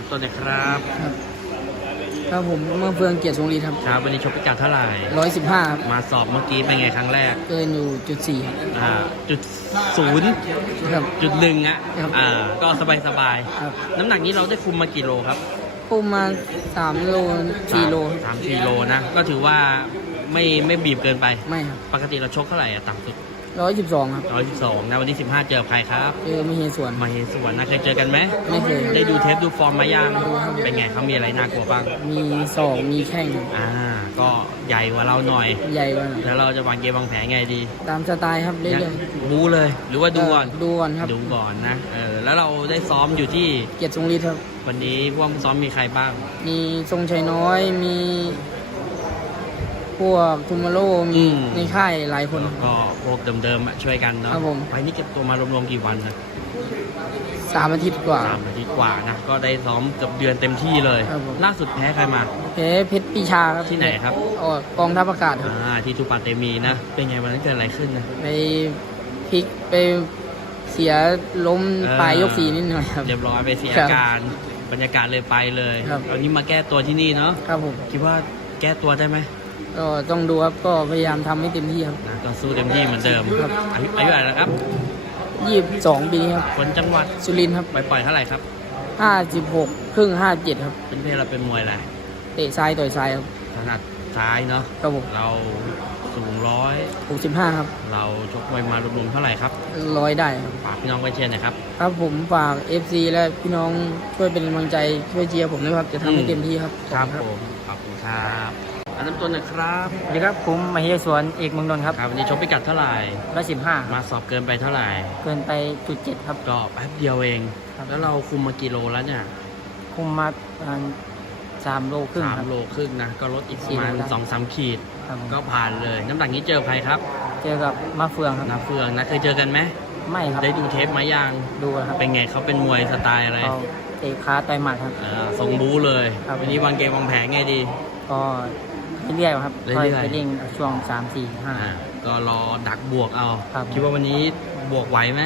รับต้นนะครับครับครับผมเมื่อเฟืองเกียรติทรงฤทธิ์ครับครับวันนี้ชกพิกัดเท่าไหร่ร้อยสิบห้าครับมาสอบเมื่อกี้เป็นไงครั้งแรก เกินอยู่จุดสี่ครับอ่าจุดศูนย์ครับจุดหนึ่งอะครับอ่าก็สบายสบายครับๆน้ำหนักนี้เราได้คุมมากี่โลครับปุมมาสามโลสี่โลสามสี่โลนะ ก็ถือว่าไม่ไม่บีบเกินไปไม่ครับปกติเราชกเท่าไหร่อะต่ำสุด ร้อยสิบสองครับร้อยสิบสองนะวันที่สิบห้าเจอใครครับเจอไม่เฮสวนมาเฮสวนนะเคยเจอกันไหมไม่เคยได้ดูเทปดูฟอร์มมายังดูครับเป็นไงเขามีอะไรน่ากลัวบ้าง มีศอกมีแข้งอ่า ก็ใหญ่กว่าเราหน่อย ใหญ่กว่าแล้วเราจะวางเกมวางแผนไงดี ตามสไตล์ครับเรื่อยบูเลย หรือว่าๆดูก่อนดูก่อนครับดูก่อนนะเออแล้วเราได้ซ้อมอยู่ที่เกียรติทรงฤทธิ์ครับวันนี้พวกซ้อมมีใครบ้าง มีทรงชัยน้อยมี พวกทุมาโรมีอืม ในค่ายหลายคน ก็พวกเดิมๆอะช่วยกันเนาะครับผมไฟล์นี้เก็บตัวมารวมๆกี่วันนะสามอาทิตย์กว่า สามอาทิตย์กว่านะ ก็ได้ซ้อมเกือบเดือนเต็มที่เลย ครับผม ล่าสุดแพ้ใครมา แพ้เพชรปีชาครับที่ไหนครับ อ๋อกองทัพอากาศครับอ่าที่ทูปาเตมีนะ เป็นไงวันนั้นเกิดอะไรขึ้นนะ ไปพลิกไปเสียล้มเออ ปลายยกสีนิดหน่อยครับ เรียบร้อยไปเสียอาการบรรยากาศเลยไปเลยครับตอนนี้มาแก้ตัวที่นี่เนาะครับผม คิดว่าแก้ตัวได้ไหม ก็ต้องดูครับก็พยายามทำให้เต็มที่ครับ นะก็สู้เต็มที่เหมือนเดิมครับ อายุอายุอะไรนะครับ ยี่สิบสองปีครับ คนจังหวัดสุรินทร์ครับไปปล่อยเท่าไหร่ครับ ห้าสิบหกครึ่งห้าเจ็ดครับ เป็นเพศเราเป็นมวยอะไรเตะซ้ายต่อยซ้ายครับถนัดซ้ายเนาะ ครับผมเราสูงร้อย หกสิบห้าครับเราชกมวยมารวมๆเท่าไหร่ครับร้อยได้ครับ ฝากพี่น้องไว้เชียร์หน่อยครับ ครับผมฝาก FC และพี่น้องช่วยเป็นกำลังใจช่วยเชียร์ผมด้วยครับ จะทำให้เต็มที่ครับครับผม ขอบคุณครับ อันน้ำต้นนะครับสวัสดีครับผมมเหสวนเอกเมืองนนท์ครับครับวันนี้ชกพิกัดเท่าไหร่ร้อยสิบห้ามาสอบเกินไปเท่าไหร่ เกินไปจุดเจ็ดครับ ก็แป๊บเดียวเอง ครับ แล้วเราคุมมากี่โลแล้วเนี่ยคุมมาประมาณสามโลครึ่งสามครับ โลครึ่งนะ ก็ลดอีกประมาณสี่โลได้ สองสามขีด ครับผมก็ผ่านเลย น้ำหนักนี้เจอใครครับเจอกับมาเฟืองครับนาเฟืองนะ เคยเจอกันไหมไม่ครับ ได้ดูเทปมายังดูครับเป็นไงเขาเป็นมวยสไตล์อะไรเขาเตะขาต่อยหมัดครับ เออทรงบู๊เลย ครับ วันนี้วางเกมวางแผนไงดี ก็ เรื่อยๆครับเรื่อยๆ ค่อยไปเร่งช่วงสามสี่ห้า อ่าก็รอดักบวกเอา ครับ คิดว่าวันนี้บวกไหวไหม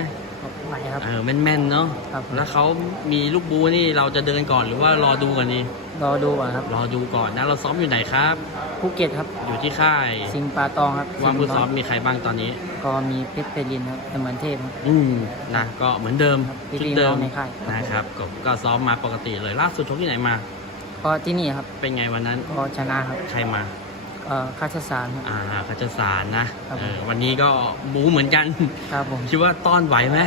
ไหวครับ เออแม่นๆเนาะครับ แล้วเขามีลูกบูนี่เราจะเดินก่อนหรือว่ารอดูก่อนดีรอดูก่อนครับรอดูก่อนนะเราซ้อมอยู่ไหนครับ ภูเก็ตครับ อยู่ที่ค่ายสิงห์ปาตองครับว่างผู้สิงห์ซ้อมปาตงมีใครบ้างตอนนี้ก็มีเพชรเพลินครับเสมือนเทพครับ อืมนะก็เหมือนเดิมครับชุดพี่ๆเดิน้มองในค่ายนะครับก็ก็ซ้อมมาปกติเลยล่าสุดชกที่ไหนมา ก็ที่นี่ครับเป็นไงวันนั้นก็ชนะครับใครมาเอ่อคาชสารครับ อ่าคาจสารนะครับ เออวันนี้ก็บูเหมือนกันครับผมคิดว่าต้อนไหวไหม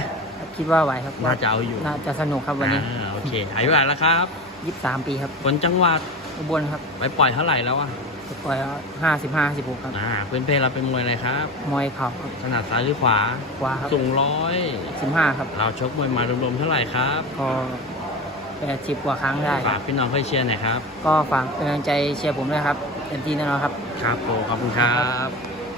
คิดว่าไหวครับน่าจะเอาอยู่น่าจะสนุกครับวันนี้อ่าโอเคอายุเท่าไหร่แล้วครับยี่สิบสามปีครับคนจังหวัดอุบลครับไปปล่อยเท่าไหร่แล้วอะปล่อยห้าสิบห้าสิบหกครับอ่าเพื่อนเพศเราเป็นมวยอะไรครับมวยเข่าครับขนาดซ้ายหรือขวาขวาครับสูงร้อยสิบห้าครับเราชกมวยมารวมๆเท่าไหร่ครับ ก็ แปดสิบกว่าครั้งได้ ฝากพี่น้องให้เชียร์หน่อยครับ ก็ฝากเป็นกำลังใจเชียร์ผมด้วยครับเต็มที่แน่นอนครับ ครับผมขอบคุณครับ